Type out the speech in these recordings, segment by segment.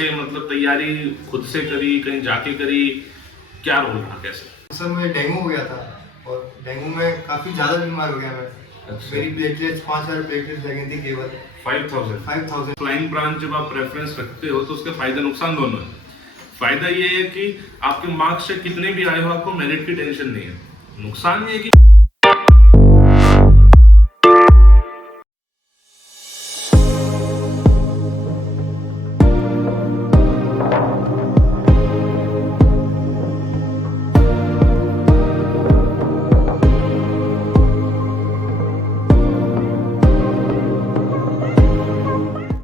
कैसे मतलब तैयारी खुद से करी, कहीं जाके करी, क्या रोल रहा कैसे? सर मुझे डेंगू हो गया था और डेंगू में काफ़ी ज़्यादा बीमार हो गया मैं। अच्छा। मेरी प्लेटलेट्स 5000 प्लेटलेट्स लगी थी केवल 5000। फ्लाइंग ब्रांच जब आप प्रेफरेंस रखते हो तो उसके फायदे नुकसान दोनों है। फायदा ये है कि आपके मार्क्स से कितने भी आए हो आपको मेरिट की टेंशन नहीं है। नुकसान ये है कि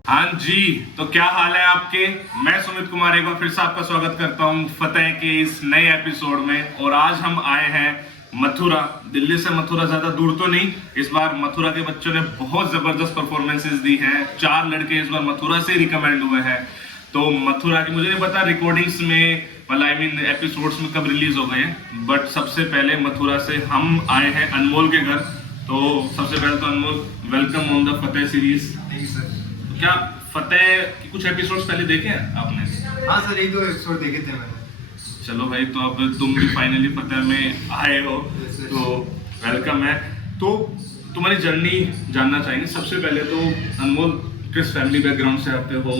हाँ जी, तो क्या हाल है आपके? मैं सुमित कुमार एक बार फिर से आपका स्वागत करता हूँ फतेह के इस नए एपिसोड में। और आज हम आए हैं मथुरा। दिल्ली से मथुरा ज्यादा दूर तो नहीं। इस बार मथुरा के बच्चों ने बहुत जबरदस्त परफॉर्मेंसेस दी हैं। 4 लड़के इस बार मथुरा से रिकमेंड हुए हैं। तो मथुरा की मुझे नहीं पता रिकॉर्डिंग्स में मतलब एपिसोड्स में कब रिलीज हो गए हैं, बट सबसे पहले मथुरा से हम आए हैं अनमोल के घर। तो सबसे पहले तो Anmol, welcome on the Fateh series. Thank you sir. क्या फतेह के कुछ एपिसोड्स पहले देखे हैं आपने? हाँ सर, 1-2 एपिसोड देखे थे मैंने। चलो भाई, तो अब तुम भी फाइनली फतेह में आए हो तो वेलकम है। तो तुम्हारी जर्नी जानना चाहेंगे सबसे पहले तो। अनमोल, किस फैमिली बैकग्राउंड से आते हो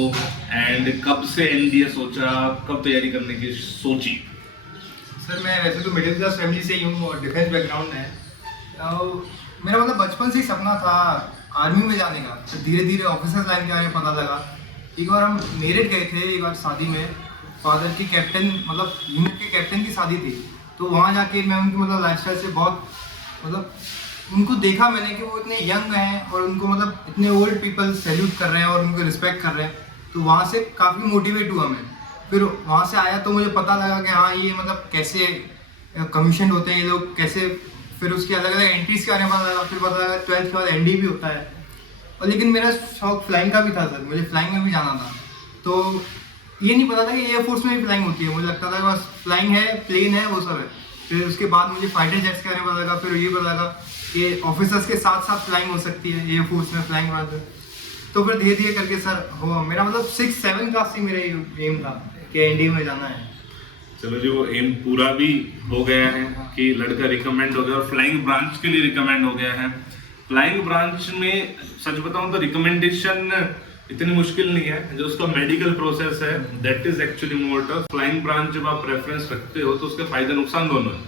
एंड कब से एनडीए सोचा, कब तैयारी करने की सोची? सर मैं वैसे तो मिडिल क्लास फैमिली से ही हूँ और डिफेंस बैकग्राउंड है। मेरा मतलब बचपन से ही सपना था आर्मी में जाने का। तो धीरे धीरे ऑफिसर्स लाइन के बारे में पता लगा। एक बार हम मेरठ गए थे, एक बार शादी में फादर की कैप्टन मतलब यूनिट के कैप्टन की शादी थी। तो वहाँ जाके मैं उनकी मतलब लाइफस्टाइल से बहुत मतलब उनको देखा मैंने कि वो इतने यंग हैं और उनको मतलब इतने ओल्ड पीपल सैल्यूट कर रहे हैं और उनको रिस्पेक्ट कर रहे हैं। तो वहाँ से काफ़ी मोटिवेट हुआ मैं। फिर वहाँ से आया तो मुझे पता लगा कि हाँ ये मतलब कैसे कमीशन होते हैं ये लोग कैसे। फिर उसके अलग अलग एंट्रीज के बारे में पता लगा। फिर पता लगा 12th के बाद एनडी भी होता है। और लेकिन मेरा शौक फ्लाइंग का भी था सर, मुझे फ्लाइंग में भी जाना था। तो ये नहीं पता था कि एयरफोर्स में भी फ्लाइंग होती है। मुझे लगता था बस फ्लाइंग है, प्लेन है, वो सब है। फिर उसके बाद मुझे फाइटर जेट्स के बारे में पता लगा। फिर ये पता लगा कि ऑफिसर्स के साथ साथ फ्लाइंग हो सकती है एयरफोर्स में फ्लाइंग वाले। तो फिर धीरे धीरे करके सर हो मेरा मतलब 6-7 क्लास से मेरा एम था कि एनडी में जाना है। चलो जी, वो एम पूरा भी हो गया है कि लड़का रिकमेंड हो गया और फ्लाइंग ब्रांच के लिए रिकमेंड हो गया है। फ्लाइंग ब्रांच में सच बताऊं तो रिकमेंडेशन इतनी मुश्किल नहीं है। जो उसका मेडिकल प्रोसेस है that is actually more tough. Flying branch जब आप प्रेफरेंस रखते हो तो उसके फायदे नुकसान दोनों है।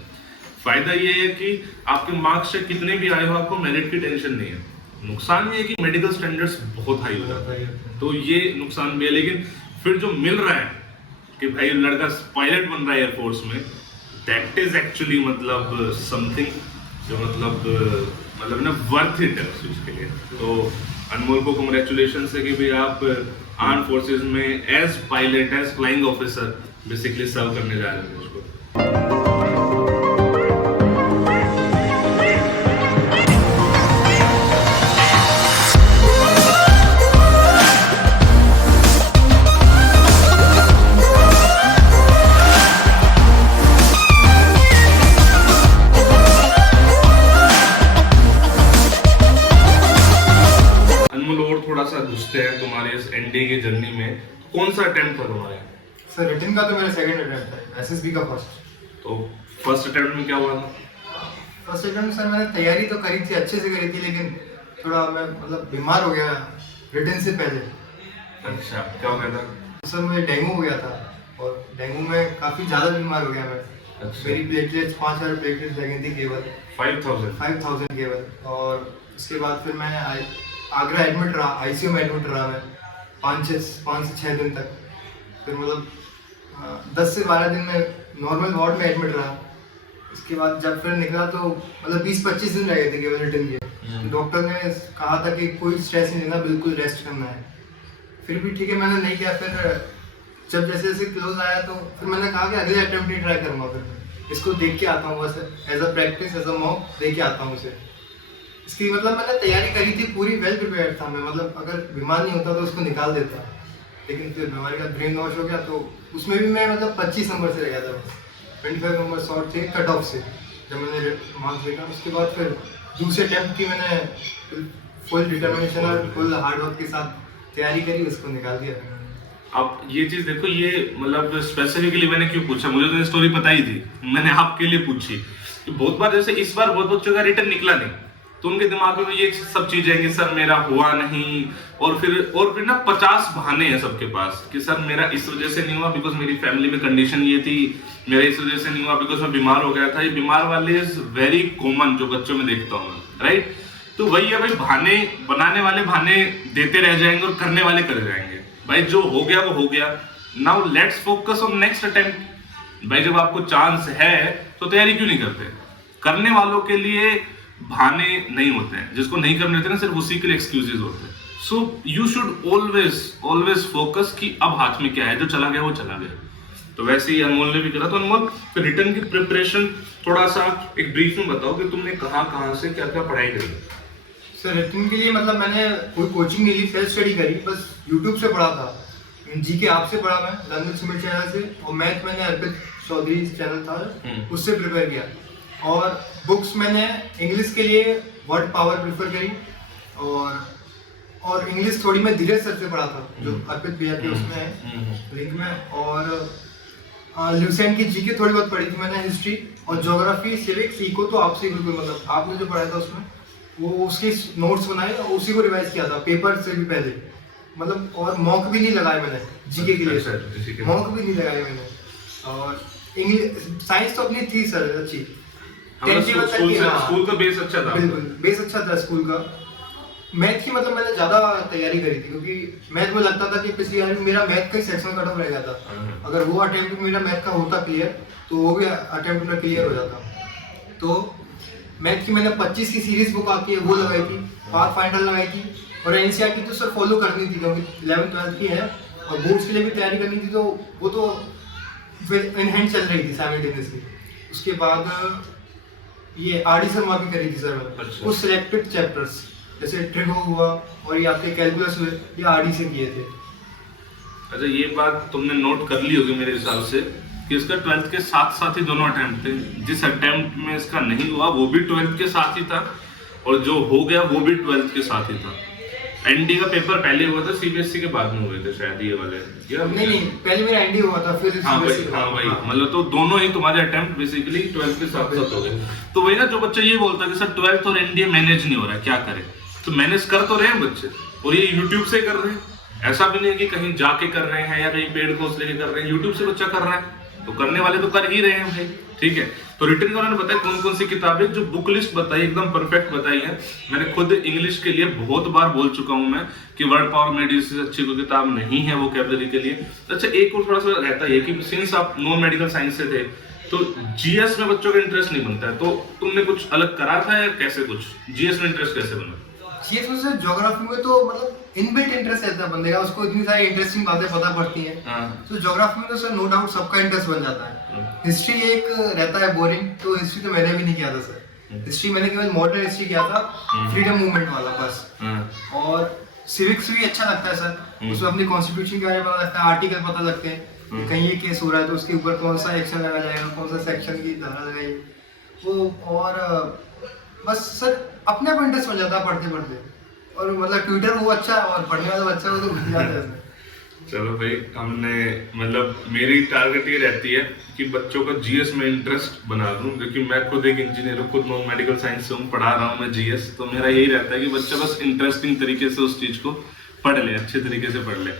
फायदा ये है कि आपके मार्क्स से कितने भी आए हो आपको मेरिट की टेंशन नहीं है। नुकसान ये है कि मेडिकल स्टैंडर्ड्स बहुत हाई हो जाते हैं, तो ये नुकसान भी है। लेकिन फिर जो मिल रहा है कि भाई लड़का पायलट बन रहा है एयरफोर्स में, दैट इज एक्चुअली मतलब समथिंग जो मतलब ना वर्थ इट है उस चीज के लिए। तो अनमोल को कांग्रेचुलेशन है कि भाई आप आर्म फोर्सेस में as pilot as flying officer basically serve करने जा रहे हैं उसको। थोड़ा सा घुसते हैं तुम्हारे इस एनडीए की जर्नी में। कौन सा अटेम्प्ट था तुम्हारा? सर रिटन का तो मेरा सेकंड अटेम्प्ट था, एसएसबी का फर्स्ट। तो फर्स्ट अटेम्प्ट में क्या हुआ था? फर्स्ट अटेम्प्ट सर मैंने तैयारी तो करी थी, अच्छे से करी थी, लेकिन थोड़ा मैं मतलब बीमार हो गया रिटन से पहले। अच्छा, क्या हो गया था? सर मुझे डेंगू हो गया था और डेंगू में काफ़ी ज़्यादा बीमार हो गया मैं। अच्छा। मेरी प्लेटलेट्स 5000 प्लेटलेट्स लगी थी केवल 5000 केवल। और उसके बाद फिर मैं आगरा एडमिट रहा, आईसीयू में एडमिट रहा मैं 5 से 6 दिन तक। फिर मतलब 10 से 12 दिन में नॉर्मल वार्ड में एडमिट रहा। इसके बाद जब फिर निकला तो मतलब 20-25 दिन रह गए थे केवल रिटर्न के। डॉक्टर ने कहा था कि कोई स्ट्रेस नहीं लेना, बिल्कुल रेस्ट करना है। फिर भी ठीक है, मैंने नहीं किया। फिर जब जैसे जैसे क्लोज आया तो फिर मैंने कहा कि अगले अटेम्प्ट ही ट्राई करूँगा। फिर इसको देख के आता हूँ, बस as a practice as a mock देख के आता हूँ उसे। इसकी मतलब मैंने तैयारी करी थी पूरी, वेल प्रिपेयर्ड था मैं। मतलब अगर बीमार नहीं होता तो उसको निकाल देता, लेकिन फिर बीमारी का ब्रेन वॉश हो गया। तो उसमें भी मैं मतलब 25 नंबर से रह गया था, बस 25 नंबर शॉर्ट थे कट ऑफ से जब मैंने मार्क्स देखा। उसके बाद फिर दूसरे अटेम्प्ट की मैंने फुल डिटर्मिनेशन और फुल हार्ड वर्क के साथ तैयारी करी, उसको निकाल दिया। अब ये चीज देखो, ये मतलब स्पेसिफिकली मैंने क्यों पूछा, मुझे तो स्टोरी पता ही थी, मैंने आपके लिए पूछी कि बहुत बार जैसे इस बार बहुत बच्चों का रिटर्न निकला नहीं, तो उनके दिमाग में ये सब चीजें हैं कि सर मेरा हुआ नहीं, और फिर ना 50 बहाने हैं सबके पास कि सर मेरा इस वजह से नहीं हुआ बिकॉज मेरी फैमिली में कंडीशन ये थी, मेरा इस वजह से नहीं हुआ बिकॉज मैं बीमार हो गया था। ये बीमार वाले इज वेरी कॉमन जो बच्चों में देखता हूँ, राइट। तो वही है भाई, बहाने बनाने वाले बहाने देते रह जाएंगे और करने वाले कर जाएंगे। भाई जो हो गया वो हो गया, now let's focus on next attempt. भाई जब आपको चांस है तो तैयारी क्यों नहीं करते? करने वालों के लिए बहाने नहीं होते हैं, जिसको नहीं करने होते ना सिर्फ उसी के लिए एक्सक्यूजेस होते हैं। So you should always focus कि अब हाथ में क्या है, जो चला गया वो चला गया। तो वैसे ही अनमोल ने भी करा। तो अनमोल, फिर रिटर्न की प्रिपरेशन थोड़ा सा एक ब्रीफ में बताओ कि तुमने कहाँ से क्या क्या पढ़ाई करी? सर रिटन के लिए मतलब मैंने कोई कोचिंग नहीं ली, सेल्फ स्टडी करी, बस यूट्यूब से पढ़ा था। जीके आपसे पढ़ा मैं, लंदन सुमित चैनल से, और मैथ मैंने अर्पित चौधरी चैनल था उससे प्रिपेयर किया। और बुक्स मैंने इंग्लिश के लिए वर्ड पावर प्रेफर करी, और इंग्लिश थोड़ी मैं धीरज सर से पढ़ा था जो अर्पित भैया के उसमें है लिंक में। और ल्यूसेंट की जीके थोड़ी बहुत पढ़ी थी मैंने, हिस्ट्री और ज्योग्राफी सिविक्स इको तो आपसे बिल्कुल, मतलब आपने जो पढ़ाया था उसमें वो उसके नोट्स बनाए और उसी को रिवाइज किया था पेपर से भी पहले, मतलब। और मॉक भी नहीं लगाए मैंने जीके के लिए सर, मॉक भी नहीं लगाए मैंने। और इंग्लिश साइंस तो अपनी थी सर अच्छी, स्कूल का बेस अच्छा था। बिल्कुल बेस अच्छा था स्कूल का। मैथ की मतलब मैंने ज्यादा तैयारी करी थी, क्योंकि मैथ में लगता था कि पिछली बार मेरा मैथ का सेक्शन कट ऑफ रह गया था। अगर वो अटेम्प्ट मेरा मैथ का होता क्लियर तो वो भी अटेम्प्ट में क्लियर हो जाता। तो मैथ की मैंने 25 की सीरीज बुक आती है वो लगाई थी, पाथ फाइंडर लगाई थी, और एनसीईआरटी तो सर फॉलो करनी थी क्योंकि 11th 12th की है और बोर्ड्स के लिए भी तैयारी करनी थी, तो वो तो इन हैंड चल रही थी साइमल्टेनियसली। उसके बाद ये आरडी शर्मा की करी थी सर मैंने। अच्छा। कुछ सिलेक्टेड चैप्टर्स जैसे ट्रिगो हुआ और ये आपके कैलकुलस हुए, ये आरडी से किए थे। अच्छा, ये बात तुमने नोट कर ली होगी मेरे हिसाब से कि इसका 12th के साथ साथ ही दोनों अटेम्प्ट थे। जिस अटेम्प्ट में इसका नहीं हुआ वो भी 12th के साथ ही था, और जो हो गया वो भी 12th के साथ ही था। एनडी का पेपर पहले हुआ था, सीबीएसई के बाद में हुए थे शायद ये वाले। नहीं पहले मेरा एनडी हुआ था, फिर हाँ भाई, मतलब तो दोनों ही तुम्हारे अटेम्प्ट बेसिकली 12th के साथ साथ हो गए। तो वही ना, जो बच्चा ये बोलता है कि सर 12th और एनडीए मैनेज नहीं हो रहा है, क्या करें? तो मैनेज कर तो रहे हैं बच्चे, और ये यूट्यूब से कर रहे हैं। ऐसा भी नहीं है कि कहीं जाके कर रहे हैं या कहीं पेड कोर्स लेके कर रहे हैं, यूट्यूब से बच्चा कर रहा है, तो करने वाले तो कर ही रहे हैं भाई, ठीक है। तो रिटर्न का उन्होंने बताया कौन कौन सी किताबें, जो बुक लिस्ट बताई एकदम परफेक्ट बताई है। मैंने खुद इंग्लिश के लिए बहुत बार बोल चुका हूं मैं कि वर्ड पावर मेडी से अच्छी कोई किताब नहीं है वोकैबुलरी के लिए। अच्छा, एक और थोड़ा सा रहता है कि सिंस आप नॉन मेडिकल साइंस से थे तो जीएस में बच्चों का इंटरेस्ट नहीं बनता है, तो तुमने कुछ अलग करा था या कैसे? कुछ जीएस में इंटरेस्ट कैसे बना? जीएस में से ज्योग्राफी में तो मतलब इनबिल्ट इंटरेस्ट रहता है बंदे का, उसको इतनी सारी इंटरेस्टिंग बातें पता पड़ती हैं। तो ज्योग्राफी में तो सर नो डाउट सबका इंटरेस्ट बन जाता है। हिस्ट्री एक रहता है बोरिंग, तो हिस्ट्री तो मैंने भी नहीं किया था सर। हिस्ट्री मैंने केवल मॉडर्न हिस्ट्री किया था, फ्रीडम मूवमेंट वाला बस। और सिविक्स भी अच्छा लगता है सर, उसमें अपनी कॉन्स्टिट्यूशन के बारे में पता लगता है, आर्टिकल पता लगते हैं, कहीं ये केस हो रहा है तो उसके ऊपर कौन सा एक्शन लगा जाएगा, कौन सा सेक्शन की धारा लगाई वो। और बस सर अपने आप इंटरेस्ट बन जाता है पढ़ते पढ़ते, और मतलब ट्विटर वो अच्छा है और पढ़ने वाला बच्चा वो तो भूल जाता है। चलो भाई, हमने मतलब मेरी टारगेट ये रहती है कि बच्चों का जीएस में इंटरेस्ट बना दूं, क्योंकि मैं खुद एक इंजीनियर हूँ, खुद नॉन मेडिकल साइंस से हूँ, पढ़ा रहा हूँ मैं जीएस। तो मेरा यही रहता है कि बच्चा बस इंटरेस्टिंग तरीके से उस चीज को पढ़ ले, अच्छे तरीके से पढ़ ले।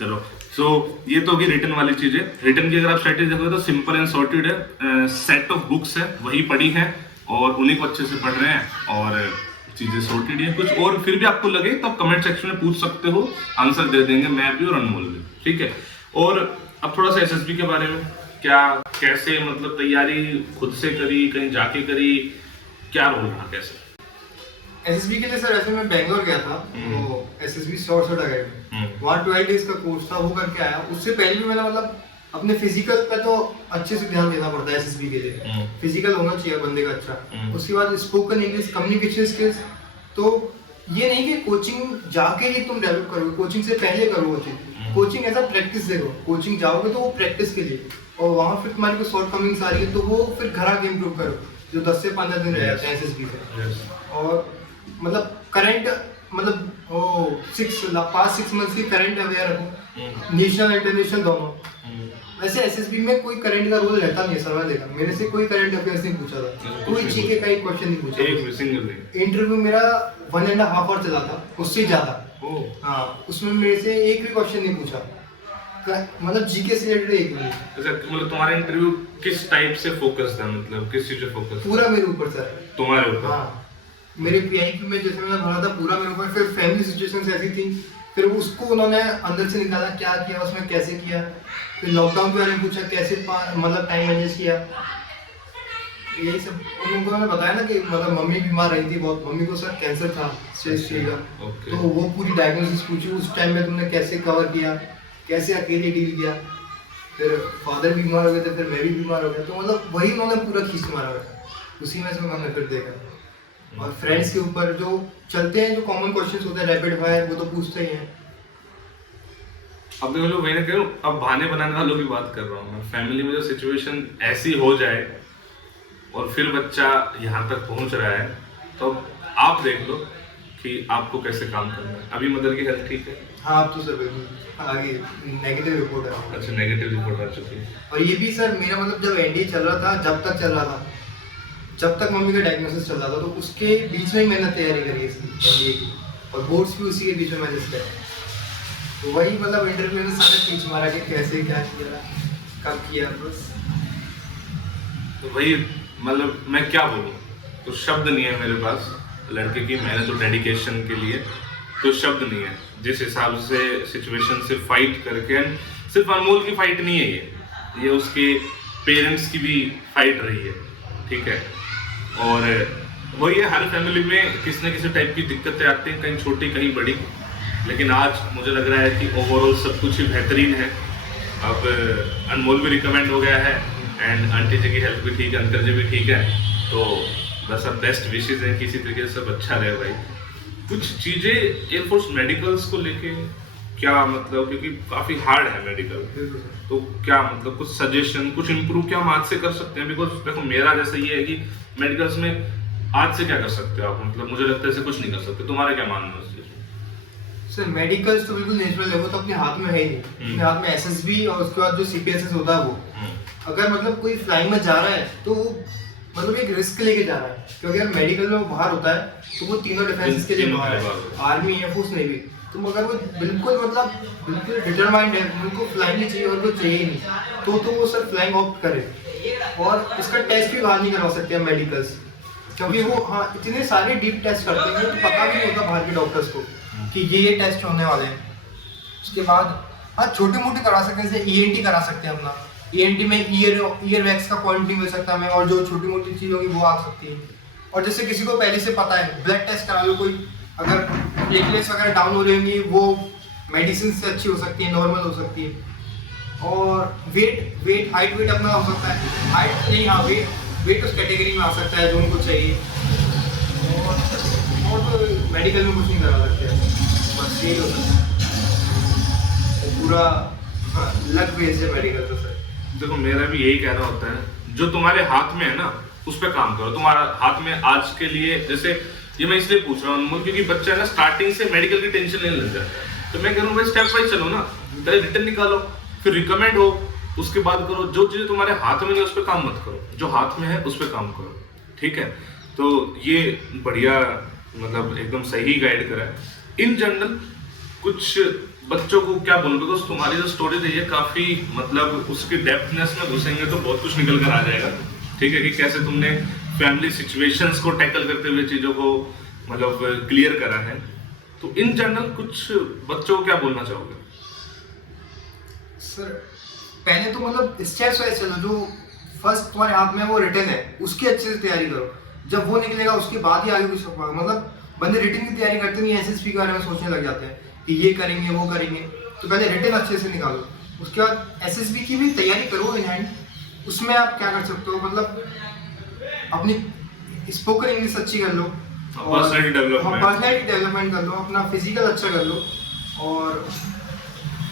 चलो, सो ये तो होगी रिटर्न वाली चीजें। रिटर्न की अगर आप स्ट्रेटेजी देखोगे तो सिंपल एंड सॉर्टेड है, सेट ऑफ बुक्स है वही पढ़ी है और उन्हीं को अच्छे से पढ़ रहे हैं और चीजें सॉर्टेड है। कुछ और फिर भी आपको लगे तो आप कमेंट सेक्शन में पूछ सकते हो, आंसर दे देंगे मैं भी और अनमोल भी, ठीक है। और अब थोड़ा सा एसएसबी के बारे में, क्या कैसे मतलब तैयारी खुद से करी, कहीं जाके करी, क्या रोल रहा कैसे? एसएसबी के लिए सर ऐसे मैं बैंगलोर गया था, तो एसएसबी शॉर्ट अकेडमी, वहाँ 12 डेज का कोर्स था, वो करके आया। उससे पहले भी मैंने मतलब अपने फिजिकल पे तो अच्छे से ध्यान देना पड़ता है एसएसबी के लिए, फिजिकल होना चाहिए बंदे का अच्छा। उसके बाद स्पोकन इंग्लिश, कम्युनिकेशन स्किल्स। तो ये नहीं कि कोचिंग जाके ही तुम डेवलप करोगे, कोचिंग से पहले करो वो चीज। कोचिंग ऐसा प्रैक्टिस देखो, कोचिंग जाओगे तो वो प्रैक्टिस के लिए, और वहाँ फिर तुम्हारी कोई शॉर्ट कमिंग्स आ रही है तो वो फिर घर आके इम्प्रूव करो, जो 10 से 15 दिन रह जाते हैं एसएसबी से। और मतलब करंट मतलब पास्ट 6 मंथ्स की करंट अवेयर रखूँ, नेशनल इंटरनेशनल दोनों। वैसे एसएसबी में कोई करंट का रोल रहता नहीं है सर, देखा मेरे से कोई करंट अफेयर्स नहीं पूछा था, कोई जीके का एक क्वेश्चन नहीं पूछा। एक भी सिंगल नहीं। इंटरव्यू मेरा 1.5 आवर चला था, उससे ज्यादा। हाँ, उसमें मेरे से एक भी क्वेश्चन नहीं पूछा, मतलब जीके से रिलेटेड एक भी। अच्छा, मतलब तुम्हारा इंटरव्यू किस टाइप से फोकस था, मतलब किस चीज पे फोकस? पूरा मेरे ऊपर सर। तुम्हारे ऊपर? हाँ, मेरे पीआईक्यू में जैसे मैंने भरा था पूरा मेरे ऊपर। फिर फैमिली सिचुएशंस ऐसी थी, फिर उसको उन्होंने अंदर से निकाला, क्या किया उसमें, कैसे किया। फिर लॉकडाउन के बारे में पूछा, कैसे मतलब टाइम मैनेज किया, यही सब उन्होंने बताया ना कि मतलब मम्मी बीमार रही थी बहुत, मम्मी को सर कैंसर था स्टेज 3 का, तो वो पूरी डायग्नोसिस पूछी, उस टाइम में तुमने कैसे कवर किया, कैसे अकेले डील किया। फिर फादर भी बीमार हो गए थे, फिर मैं भी बीमार हो गया, तो मतलब वही उन्होंने पूरा खींच मारा था, उसी में से मैंने फिर देखा। और फ्रेंड्स के ऊपर जो चलते हैं, जो कॉमन क्वेश्चंस होते हैं रैपिड फायर, वो तो पूछते ही हैं। अब देखो, मैं ना करूँ, अब बहाने बनाने वालों की बात कर रहा हूँ मैं। फैमिली में जो सिचुएशन ऐसी हो जाए और फिर बच्चा यहाँ तक पहुँच रहा है, तो आप देख लो कि आपको कैसे काम करना है। अभी मदर की हेल्थ ठीक है? हाँ, अब तो सर बिल्कुल आगे नेगेटिव रिपोर्ट है। अच्छा, नेगेटिव रिपोर्ट आ चुकी है। और ये भी सर मेरा मतलब जब एनडीए चल रहा था, जब तक चल रहा था, जब तक मम्मी का डायग्नोसिस चल रहा था, तो उसके बीच में ही मैंने तैयारी करी इसकी एनडीए की, और बोर्ड्स भी उसी के बीच में मैंने किया। तो वही मतलब इंटरव्यू में सारे खींच मारा कि कैसे क्या किया, कब किया, बस। तो वही मतलब मैं क्या बोलूँ, तो शब्द नहीं है मेरे पास लड़के की मेहनत और डेडिकेशन के लिए, तो शब्द नहीं है। जिस हिसाब से सिचुएशन से फाइट करके, एंड सिर्फ अनमोल की फाइट नहीं है ये उसके पेरेंट्स की भी फाइट रही है, ठीक है। और वही है, हर फैमिली में किसी न किसी टाइप की दिक्कतें आती हैं, कहीं छोटी कहीं बड़ी, लेकिन आज मुझे लग रहा है कि ओवरऑल सब कुछ ही बेहतरीन है। अब अनमोल भी रिकमेंड हो गया है, एंड आंटी जी की हेल्थ भी ठीक है, अंकल जी भी ठीक है, तो बस अब बेस्ट विशेज हैं कि इसी तरीके से सब अच्छा रहे भाई। कुछ चीज़ें एयरफोर्स मेडिकल्स को लेके क्या मतलब, क्योंकि काफ़ी हार्ड है मेडिकल, तो क्या मतलब कुछ सजेशन, कुछ इम्प्रूव क्या हम आज से कर सकते हैं? बिकॉज देखो मेरा जैसा ये है कि मेडिकल्स में आज से क्या कर सकते हो आप, मतलब मुझे लगता है ऐसे कुछ नहीं कर सकते। तुम्हारा क्या मानना है उस चीज़ में? सर मेडिकल्स तो बिल्कुल नेचुरल है, वो तो अपने हाथ में है ही नहीं। अपने हाथ में एसएसबी और उसके बाद जो सीपीएसएस होता है वो, अगर मतलब कोई फ्लाइंग में जा रहा है तो मतलब एक रिस्क लेके जा रहा है, क्योंकि अगर मेडिकल में वो बाहर होता है तो वो तीनों डिफेंसेस के लिए बाहर है, आर्मी, एयरफोर्स, नेवी। तो अगर वो बिल्कुल मतलब बिल्कुल डिटरमाइंड है, उनको फ्लाइंग नहीं चाहिए और वो चाहिए ही नहीं, तो वो सर फ्लाइंग ऑप्ट करे। और इसका टेस्ट भी बाहर नहीं करवा सकते हैं मेडिकल्स, क्योंकि वो हाँ इतने सारे डीप टेस्ट करते हैं तो पता भी नहीं होता बाहर के डॉक्टर्स को कि ये टेस्ट होने वाले हैं। उसके बाद हाँ छोटे मोटे करा सकते हैं, जैसे ईएनटी करा सकते हैं अपना, ईएनटी में ईयर वैक्स का पॉइंट नहीं मिल सकता हमें, और जो छोटी मोटी चीज़ होगी वो आ सकती है। और जैसे किसी को पहले से पता है, ब्लड टेस्ट करा लो, कोई अगर प्लेटलेट्स वगैरह डाउन हो रही होंगी वो मेडिसिन से अच्छी हो सकती है, नॉर्मल हो सकती है। और वेट हाइट वेट अपना हो सकता है, हाइट नहीं, हाँ वेट उस कैटेगरी में आ सकता है जो उनको चाहिए। और तो मेडिकल में कुछ नहीं करा सकते, बस यही हो सकता है पूरा लक बेस्ड है मेडिकल तो सर। देखो मेरा भी यही कहना होता है, जो तुम्हारे हाथ में है ना उस पर काम करो। तुम्हारा हाथ में आज के लिए, जैसे ये मैं इसलिए पूछ रहा हूँ क्योंकि बच्चा ना स्टार्टिंग से मेडिकल की टेंशन लेने लग जाता है, तो मैं कह रहा हूँ भाई स्टेप वाइज चलो ना, पहले रिटर्न निकालो, फिर रिकमेंड हो, उसके बाद करो। जो चीज़ें तुम्हारे हाथ में नहीं उस पर काम मत करो, जो हाथ में है उस पर काम करो, ठीक है। तो ये बढ़िया मतलब एकदम सही गाइड करा है। इन जनरल कुछ बच्चों को क्या बोलूं, बिकॉज तुम्हारी जो स्टोरी रही है काफी मतलब उसकी डेप्थनेस में घुसेंगे तो बहुत कुछ निकल कर आ जाएगा, ठीक है, कि कैसे तुमने फैमिली सिचुएशंस को टैकल करते हुए चीजों को मतलब क्लियर करा है। तो इन जनरल कुछ बच्चों को क्या बोलना चाहोगे? सर पहले तो मतलब स्टेप्स वाइज चलो, जो फर्स्ट तुम्हारे हाथ में वो रिटर्न है उसकी अच्छे से तैयारी करो, जब वो निकलेगा उसके बाद ही आगे कुछ मतलब बंदे रिटर्न की तैयारी करते नहीं, एसएसपी के बारे में सोचने लग जाते हैं कि ये करेंगे वो करेंगे, तो पहले रिटर्न अच्छे से निकालो, उसके बाद एसएसबी की भी तैयारी करो इन हैंड। उसमें आप क्या कर सकते हो, मतलब अपनी स्पोकन इंग्लिश अच्छी कर लो, पर्सनैलिटी डेवलपमेंट कर लो, अपना फिजिकल अच्छा कर लो, और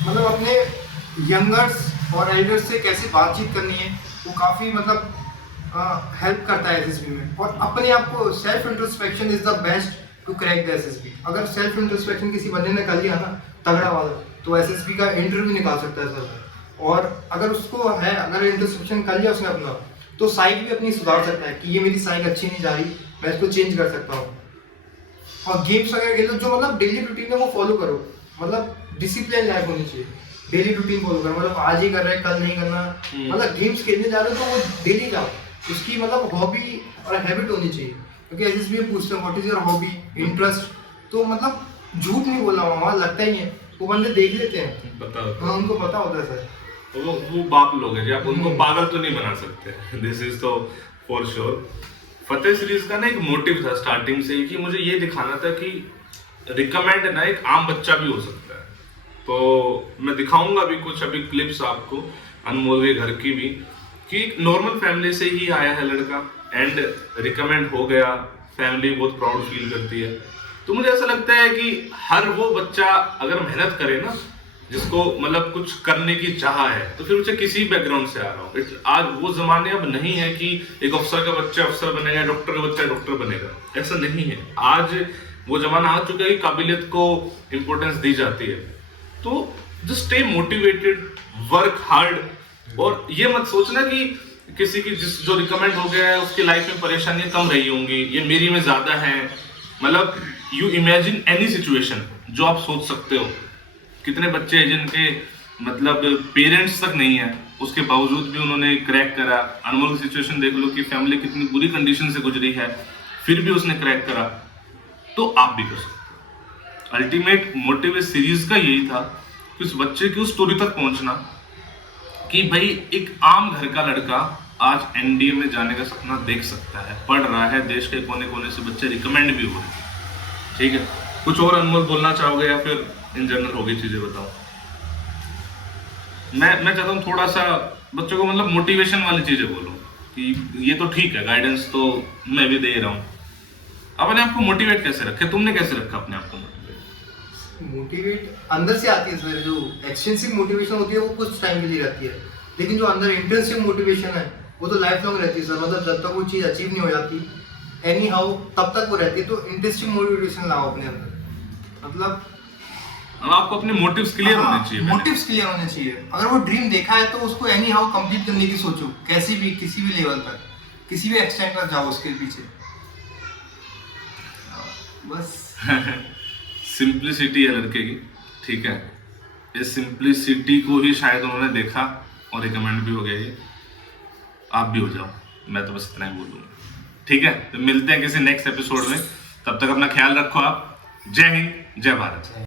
मतलब अपने यंगर्स और एल्डर्स से कैसे बातचीत करनी है वो काफ़ी मतलब हेल्प करता है एसएसबी में। और अपने आप को self introspection is the best to crack the SSB. अगर सेल्फ इंट्रोस्पेक्शन किसी बंदे ने कर लिया ना तगड़ा वाला, तो एसएसबी का इंटरव्यू निकाल सकता है सर। और अगर उसको है, अगर इंट्रोस्पेक्शन कर लिया उसने अपना, तो साइक भी अपनी सुधार सकता है कि ये मेरी साइक अच्छी नहीं जा रही, मैं इसको चेंज कर सकता हूँ। और गेम्स वगैरह खेलो, जो मतलब डेली रूटीन है वो फॉलो करो, मतलब डिसिप्लिन लाइफ होनी चाहिए, डेली रूटीन फॉलो करो, मतलब आज ही कर रहे हैं कल नहीं करना। मतलब गेम्स खेलने जा रहे हो तो वो डेली जाओ, उसकी मतलब हॉबी और हैबिट होनी चाहिए। क्योंकि एसएसबी में पूछते हैं what is your hobby, interest, तो मतलब झूठ नहीं बोला वहाँ लगता ही है, वो बंदे देख लेते हैं, हाँ उनको पता होता है सर। तो वो बाप लोग हैं जी, आप उनको पागल तो नहीं बना सकते, दिस इज तो फॉर श्योर। फतेह सीरीज का ना एक मोटिव था स्टार्टिंग से ही कि मुझे ये दिखाना था कि रिकमेंड ना एक आम बच्चा भी हो सकता है। तो मैं दिखाऊंगा अभी कुछ क्लिप्स आपको अनमोल के घर की भी, कि एक नॉर्मल फैमिली से ही आया है लड़का एंड रिकमेंड हो गया, फैमिली बहुत प्राउड फील करती है। तो मुझे ऐसा लगता है कि हर वो बच्चा अगर मेहनत करे ना, जिसको मतलब कुछ करने की चाह है, तो फिर उसे किसी बैकग्राउंड से आ रहा हो, आज वो जमाने अब नहीं है कि एक अफसर का बच्चा अफसर बनेगा, डॉक्टर का बच्चा डॉक्टर बनेगा, ऐसा नहीं है। आज वो जमाना आ चुका है कि काबिलियत को इम्पोर्टेंस दी जाती है। तो just stay motivated, work hard, और ये मत सोचना कि किसी की जो रिकमेंड हो गया है उसकी लाइफ में परेशानियां कम रही होंगी, ये मेरी में ज्यादा है। मतलब यू इमेजिन एनी सिचुएशन जो आप सोच सकते हो। कितने बच्चे हैं जिनके मतलब पेरेंट्स तक नहीं है, उसके बावजूद भी उन्होंने क्रैक करा। अनमोल की सिचुएशन देख लो कि फैमिली कितनी बुरी कंडीशन से गुजरी है, फिर भी उसने क्रैक करा, तो आप भी कर सकते हो। अल्टीमेट मोटिव इस सीरीज का यही था कि उस बच्चे की उस स्टोरी तक पहुंचना कि भाई एक आम घर का लड़का आज एनडीए में जाने का सपना देख सकता है, पढ़ रहा है, देश के कोने कोने से बच्चे रिकमेंड भी हुए। ठीक है, कुछ और अनमोल बोलना चाहोगे या फिर इन जनरल हो गई चीजें बताओ? मैं चाहता हूँ थोड़ा सा बच्चों को मतलब मोटिवेशन वाली चीजें बोलो कि ये तो ठीक है, गाइडेंस तो मैं भी दे रहा हूँ, अपने आप को मोटिवेट कैसे रखे? तुमने कैसे रखा अपने आप को मोटिवेट? अंदर से आती है सर। जो एक्सटेंसिव मोटिवेशन होती है वो कुछ टाइम के लिए रहती है, लेकिन जो अंदर इंटेंसिव मोटिवेशन है वो तो लाइफ लॉन्ग रहती है सर। मतलब जब तक वो चीज़ अचीव नहीं हो जाती एनी हाउ तब तक वो रहती है। तो इंटेंसिव मोटिवेशन लाओ अपने अंदर, मतलब आपको अपने मोटिव्स क्लियर होने चाहिए। मोटिव्स क्लियर होने चाहिए। अगर वो ड्रीम देखा है तो उसको एनी हाउ कंप्लीट करने की सोचो, कैसी भी किसी भी लेवल पर, किसी भी एक्सटेंट पर जाओ उसके पीछे, बस। सिंप्लिसिटी है लड़के की, ठीक है, इस सिंप्लिसिटी को ही शायद उन्होंने देखा और रिकमेंड भी हो गया। ये आप भी हो जाओ, मैं तो बस इतना ही बोलूँगा। ठीक है, तो मिलते हैं किसी नेक्स्ट एपिसोड में, तब तक अपना ख्याल रखो आप। जय हिंद, जय भारत।